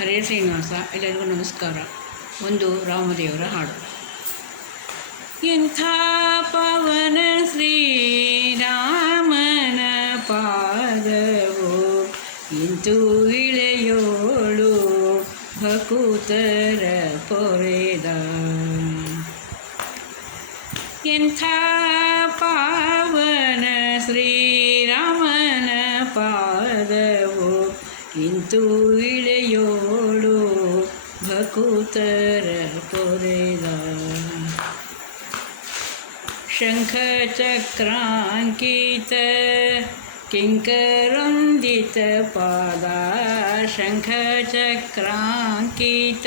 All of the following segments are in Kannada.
ಹರೇ ಶ್ರೀನಿವಾಸ. ಎಲ್ಲರಿಗೂ ನಮಸ್ಕಾರ. ಒಂದು ರಾಮದೇವರ ಹಾಡು. ಎಂಥ ಪವನ ಶ್ರೀರಾಮನ ಪಾದವು ಇಂತು ಇಳೆಯೋಳು ಭಕುತರ ಪೊರೆದ. ಎಂಥ ಪಾವನ ಶ್ರೀರಾಮನ ಪಾದವು ಇಂತು ಇಳೆಯೋಳು ಭಕುತರ ಪೊರೆದ. ಶಂಖ ಚಕ್ರಾಂಕಿತ ಕಿಂಕರೊಂದಿತ ಪಾದ. ಶಂಖ ಚಕ್ರಾಂಕಿತ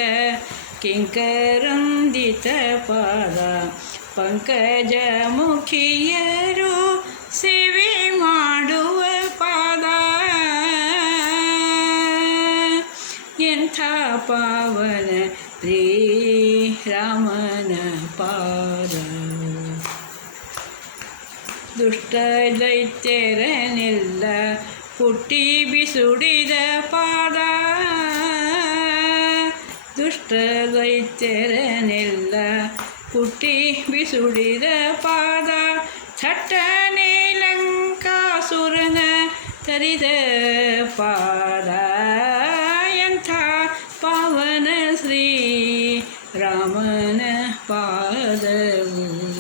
ಕಿಂಕರೊಂದಿತ ಪಾದ. ಪಂಕಜ ಮುಖಿಯರು ಸೇವೆ ಮಾಡುವ ಪಾದ. ಎಂಥ ಪಾವನ ಶ್ರೀರಾಮನ ಪಾದ. ದುಷ್ಟ ದೈತ್ಯರನೆಲ್ಲ ಹುಟ್ಟಿ ಬಿಸುಡಿದ ಪಾದ. ದುಷ್ಟ ದೈತ್ಯರನೆಲ್ಲ ಹುಟ್ಟಿ ಬಿಸುಡಿದ ಪಾದ. ಥಟ್ಟನೆ ಲಂಕಾಸುರನ ತರಿದ ಪಾದ. ಎಂಥ ಪಾವನ ಶ್ರೀ ರಾಮನ ಪಾದವು.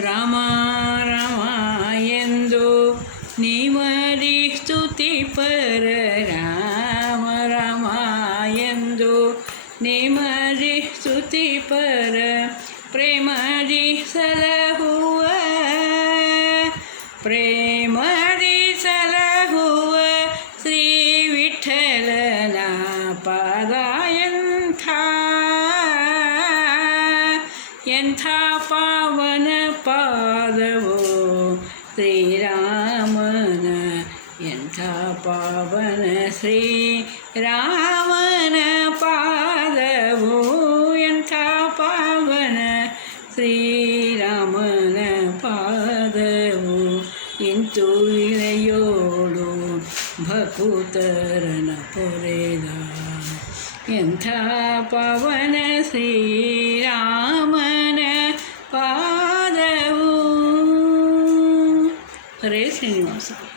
ರಾಮ ರಾಮ ಎಂದು ನೀವರಿ ಸ್ತುತಿ ಪರ. ರಾಮ ರಾಮ ಎಂದು ನೀಮರಿ ಸ್ತುತಿ ಪರ. ಪ್ರೇಮದಿ ಸಲಹುವ ಪ್ರೇಮದಿ ಸಲಹುವ ಶ್ರೀ ವಿಠಲನ ಪಾದ. ಎಂಥ ಪಾವನ ಪಾದವೋ ಶ್ರೀರಾಮನ. ಎಂಥ ಪಾವನ ಶ್ರೀರಾಮನ ಪಾದವು. ಎಂಥ ಪಾವನ ಶ್ರೀರಾಮನ ಪಾದವು ಇಂತು ಇಳೆಯೋಳು ಭಕುತರನ ಪೊರೆದ. ಎಂಥ ಪಾವನ ಶ್ರೀರಾಮನ ಪಾದವು. ಹರೇ ಶ್ರೀನಿವಾಸ.